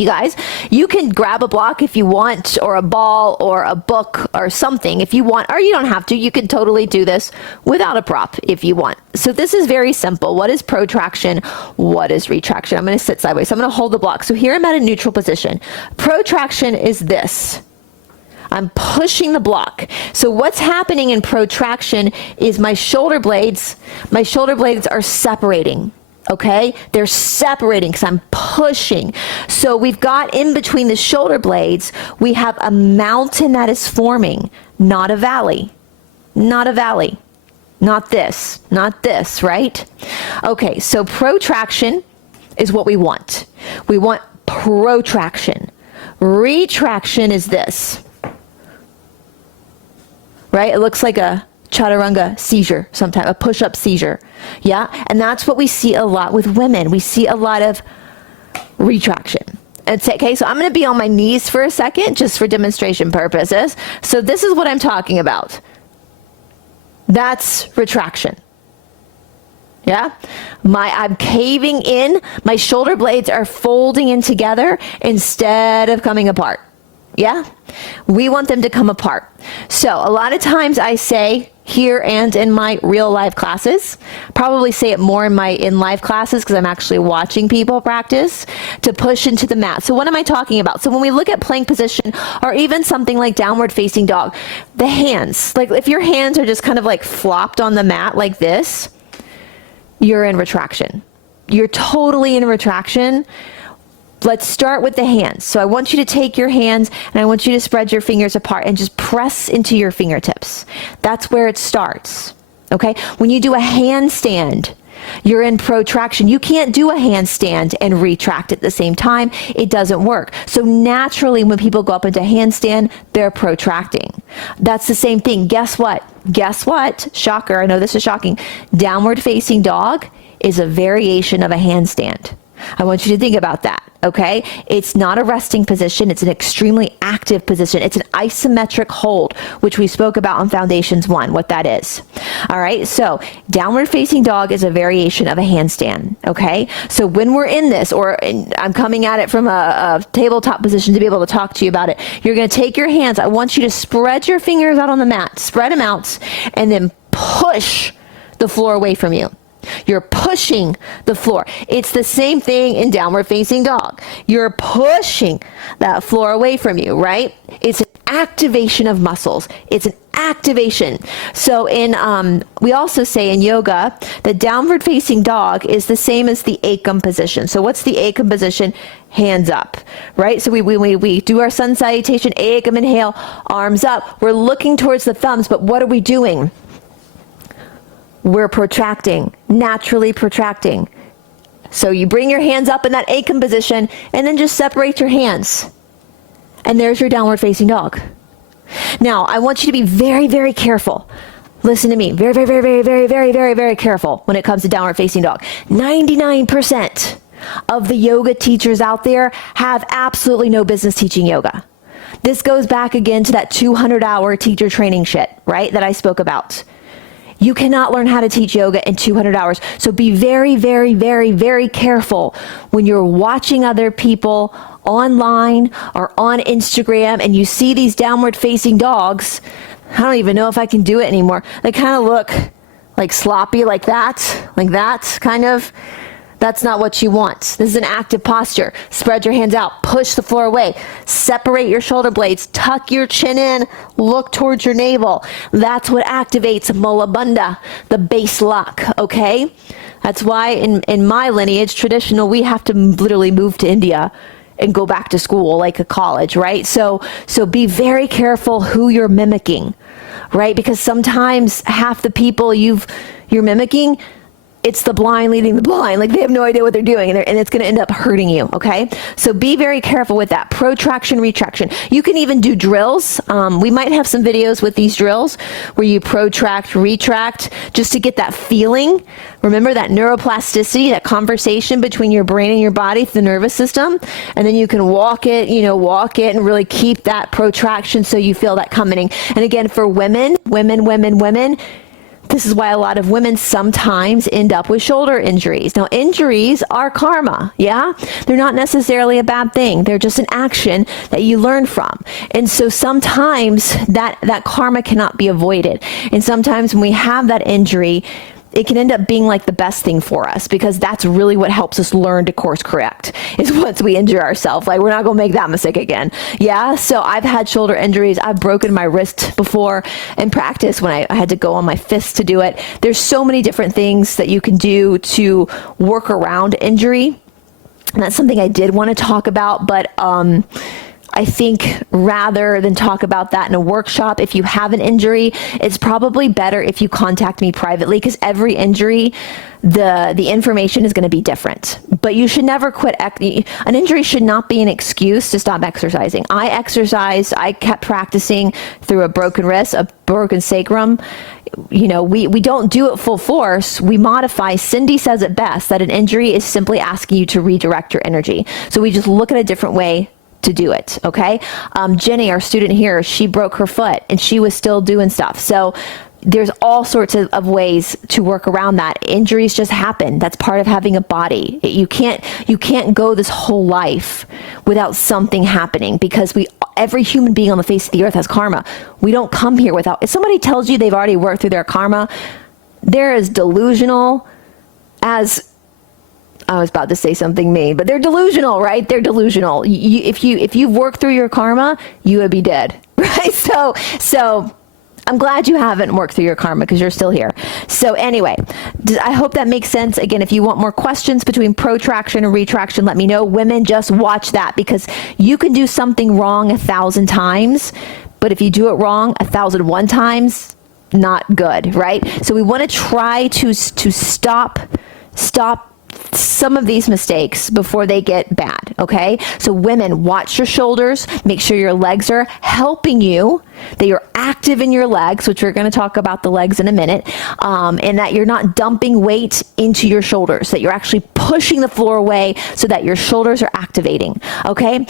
You guys, you can grab a block if you want, or a ball, or a book, or something if you want, or you don't have to. You can totally do this without a prop if you want. So this is very simple. What is protraction? What is retraction? I'm going to sit sideways. So I'm going to hold the block. So here I'm at a neutral position. Protraction is this. I'm pushing the block. So what's happening in protraction is my shoulder blades are separating. Okay, they're separating because I'm pushing. So we've got in between the shoulder blades, we have a mountain that is forming, not a valley, not a valley, not this, right? Okay, so protraction is what we want. We want protraction. Retraction is this, right? It looks like a chaturanga seizure sometimes, a push-up seizure. Yeah, and that's what we see a lot with women. We see a lot of retraction. Okay, so I'm going to be on my knees for a second, just for demonstration purposes. So this is what I'm talking about. That's retraction. Yeah, I'm caving in. My shoulder blades are folding in together instead of coming apart. Yeah, we want them to come apart. So a lot of times I say here and in my real live classes, probably say it more in live classes because I'm actually watching people practice, to push into the mat. So what am I talking about? So when we look at plank position, or even something like downward facing dog, the hands, like if your hands are just kind of like flopped on the mat like this, you're in retraction. You're totally in retraction. Let's start with the hands. So I want you to take your hands and I want you to spread your fingers apart and just press into your fingertips. That's where it starts. Okay? When you do a handstand, you're in protraction. You can't do a handstand and retract at the same time. It doesn't work. So naturally, when people go up into handstand, they're protracting. That's the same thing. Guess what? Guess what? Shocker. I know this is shocking. Downward facing dog is a variation of a handstand. I want you to think about that, okay? It's not a resting position. It's an extremely active position. It's an isometric hold, which we spoke about on Foundations 1, what that is. All right, so downward facing dog is a variation of a handstand, okay? So when we're in this, I'm coming at it from a tabletop position to be able to talk to you about it, you're gonna take your hands. I want you to spread your fingers out on the mat, spread them out, and then push the floor away from you. You're pushing the floor. It's the same thing in downward facing dog. You're pushing that floor away from you, right? It's an activation of muscles. It's an activation. So we also say in yoga that downward facing dog is the same as the ekam position. So what's the ekam position? Hands up, right? So we do our sun salutation, ekam, inhale, arms up. We're looking towards the thumbs, but what are we doing? We're protracting, naturally protracting. So you bring your hands up in that ekam position and then just separate your hands. And there's your downward facing dog. Now, I want you to be very, very careful. Listen to me. Very, very, very, very, very, very, very, very careful when it comes to downward facing dog. 99% of the yoga teachers out there have absolutely no business teaching yoga. This goes back again to that 200-hour teacher training shit, right, that I spoke about. You cannot learn how to teach yoga in 200 hours. So be very, very, very, very careful when you're watching other people online or on Instagram and you see these downward facing dogs. I don't even know if I can do it anymore. They kind of look like sloppy like that, kind of. That's not what you want. This is an active posture. Spread your hands out. Push the floor away. Separate your shoulder blades. Tuck your chin in. Look towards your navel. That's what activates Mula Bandha, the base lock, okay? That's why in my lineage, traditional, we have to literally move to India and go back to school, like a college, right? So be very careful who you're mimicking, right? Because sometimes half the people you're mimicking, it's the blind leading the blind. Like they have no idea what they're doing and it's going to end up hurting you, okay? So be very careful with that. Protraction, retraction. You can even do drills. We might have some videos with these drills where you protract, retract, just to get that feeling. Remember that neuroplasticity, that conversation between your brain and your body, the nervous system. And then you can walk it and really keep that protraction so you feel that coming. And again, for women, This is why a lot of women sometimes end up with shoulder injuries. Now, injuries are karma, yeah? They're not necessarily a bad thing. They're just an action that you learn from. And so sometimes that karma cannot be avoided. And sometimes when we have that injury, it can end up being like the best thing for us, because that's really what helps us learn to course correct, is once we injure ourselves, like, we're not gonna make that mistake again. Yeah, so I've had shoulder injuries. I've broken my wrist before in practice when I had to go on my fist to do it. There's so many different things that you can do to work around injury. And that's something I did want to talk about, but I think rather than talk about that in a workshop, if you have an injury, it's probably better if you contact me privately, because every injury, the information is going to be different. But you should never quit. An injury should not be an excuse to stop exercising. I exercised, I kept practicing through a broken wrist, a broken sacrum. You know, we don't do it full force. We modify. Cindy says it best, that an injury is simply asking you to redirect your energy. So we just look at a different way to do it. Okay. Jenny, our student here, she broke her foot and she was still doing stuff. So there's all sorts of ways to work around that. Injuries just happen. That's part of having a body. You can't go this whole life without something happening, because every human being on the face of the earth has karma. We don't come here without. If somebody tells you they've already worked through their karma, they're as delusional as, I was about to say something mean, but they're delusional, right? They're delusional. If you've worked through your karma, you would be dead, right? So I'm glad you haven't worked through your karma, because you're still here. So anyway, I hope that makes sense. Again, if you want more questions between protraction and retraction, let me know. Women, just watch that, because you can do something wrong 1,000 times, but if you do it wrong 1,001 times, not good, right? So we want to try to stop some of these mistakes before they get bad, okay? So women, watch your shoulders, make sure your legs are helping you, that you're active in your legs, which we're gonna talk about the legs in a minute, and that you're not dumping weight into your shoulders, that you're actually pushing the floor away so that your shoulders are activating, okay?